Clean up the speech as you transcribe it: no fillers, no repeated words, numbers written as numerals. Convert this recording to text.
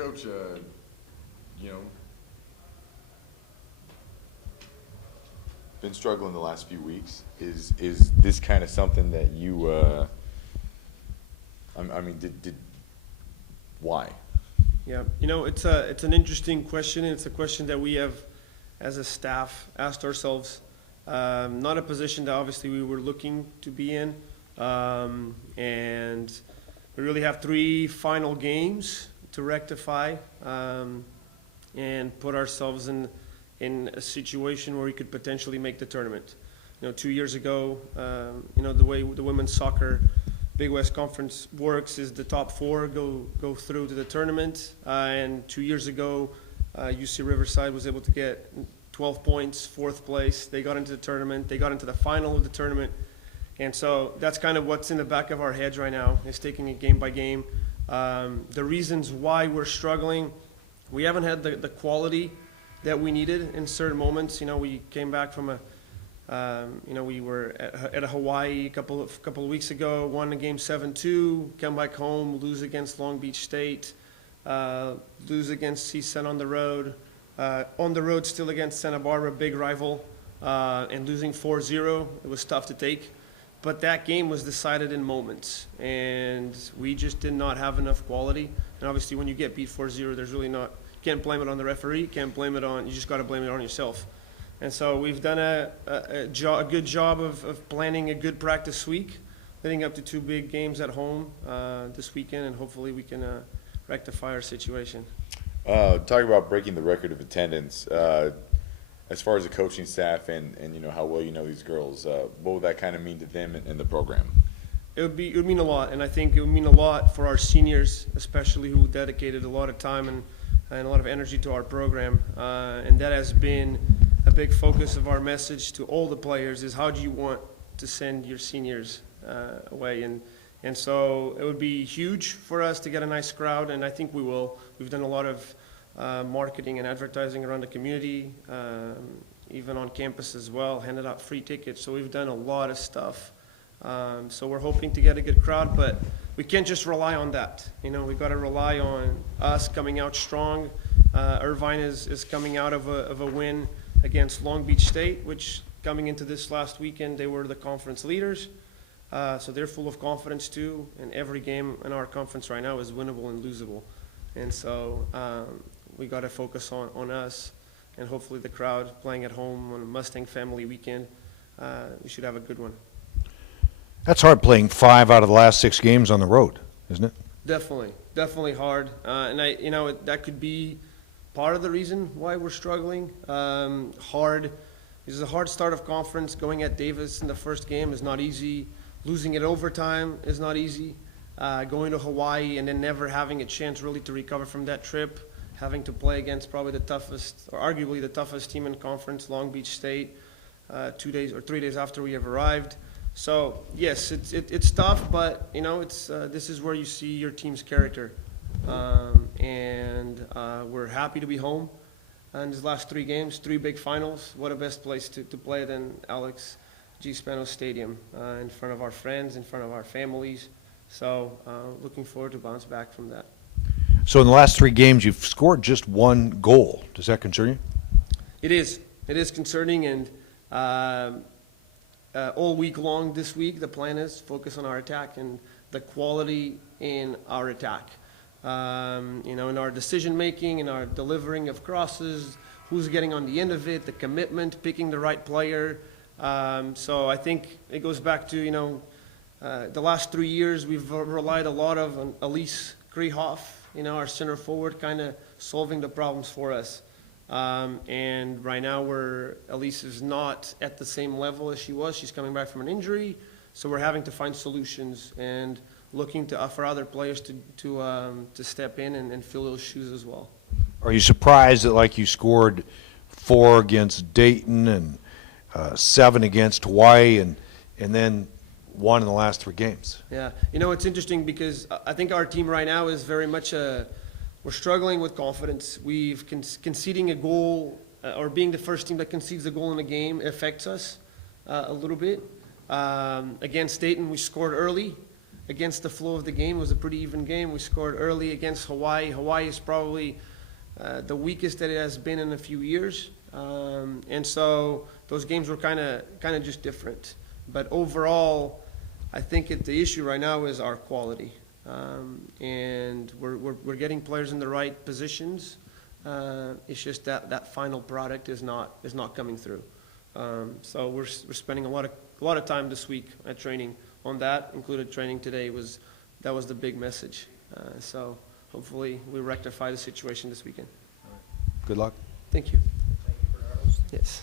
Coach, you know, been struggling the last few weeks. Is this kind of something that you? I mean, why? Yeah, it's an interesting question, and it's a question that we have, as a staff, asked ourselves. Not a position that obviously we were looking to be in, and we really have 3 final games to rectify and put ourselves in a situation where we could potentially make the tournament. 2 years ago, the way the women's soccer Big West Conference works is the top 4 go through to the tournament, and 2 years ago, UC Riverside was able to get 12 points, 4th place. They got into the tournament. They got into the final of the tournament. And so that's kind of what's in the back of our heads right now, is taking it game by game. The reasons why we're struggling, we haven't had the quality that we needed in certain moments. We came back from we were at Hawaii a couple of weeks ago, won the game 7-2, come back home, lose against Long Beach State, lose against CSUN on the road still against Santa Barbara, big rival, and losing 4-0. It was tough to take. But that game was decided in moments, and we just did not have enough quality. And obviously when you get beat 4-0, there's really not, can't blame it on the referee, can't blame it on, you just got to blame it on yourself. And so we've done a good job of planning a good practice week, leading up to 2 big games at home this weekend, and hopefully we can rectify our situation. Talking about breaking the record of attendance, as far as the coaching staff and how well you know these girls, what would that kind of mean to them in the program? It would mean a lot, and I think it would mean a lot for our seniors, especially who dedicated a lot of time and a lot of energy to our program, and that has been a big focus of our message to all the players, is how do you want to send your seniors away, and so it would be huge for us to get a nice crowd, and I think we will. We've done a lot of marketing and advertising around the community, even on campus as well, handed out free tickets, so we've done a lot of stuff. So we're hoping to get a good crowd, but we can't just rely on that. We've got to rely on us coming out strong. Irvine is coming out of a win against Long Beach State, which coming into this last weekend, they were the conference leaders. So they're full of confidence too, and every game in our conference right now is winnable and losable. And so we got to focus on us, and hopefully the crowd playing at home on a Mustang family weekend, we should have a good one. That's hard, playing 5 out of the last 6 games on the road, isn't it? Definitely hard. And that could be part of the reason why we're struggling. Hard. This is a hard start of conference. Going at Davis in the first game is not easy. Losing it overtime is not easy. Going to Hawaii and then never having a chance really to recover from that trip, having to play against probably the toughest, or arguably the toughest team in conference, Long Beach State, 2 days or 3 days after we have arrived. So yes, it's tough, but this is where you see your team's character, and we're happy to be home. And these last 3 games, 3 big finals. What a best place to play than Alex G. Spanos Stadium, in front of our friends, in front of our families. So looking forward to bounce back from that. So in the last 3 games, you've scored just 1 goal. Does that concern you? It is. It is concerning, and all week long this week, the plan is focus on our attack and the quality in our attack. In our decision making, in our delivering of crosses, who's getting on the end of it, the commitment, picking the right player. So I think it goes back to, the last 3 years we've relied a lot on Elise Krehoff, our center forward, kind of solving the problems for us. And right now Elise is not at the same level as she was. She's coming back from an injury, so we're having to find solutions and looking for other players to step in and fill those shoes as well. Are you surprised that you scored 4 against Dayton and 7 against Hawaii and then 1 in the last 3 games? Yeah, it's interesting because I think our team right now is very much we're struggling with confidence. We've conceding a goal or being the first team that concedes a goal in a game affects us a little bit. Against Dayton, we scored early, against the flow of the game. It was a pretty even game. We scored early against Hawaii. Hawaii is probably the weakest that it has been in a few years. And so those games were kind of just different. But overall, I think the issue right now is our quality. And we're getting players in the right positions. It's just that final product is not coming through. So we're spending a lot of time this week at training on that. Included training today that was the big message. So hopefully we rectify the situation this weekend. Good luck. Thank you. Yes.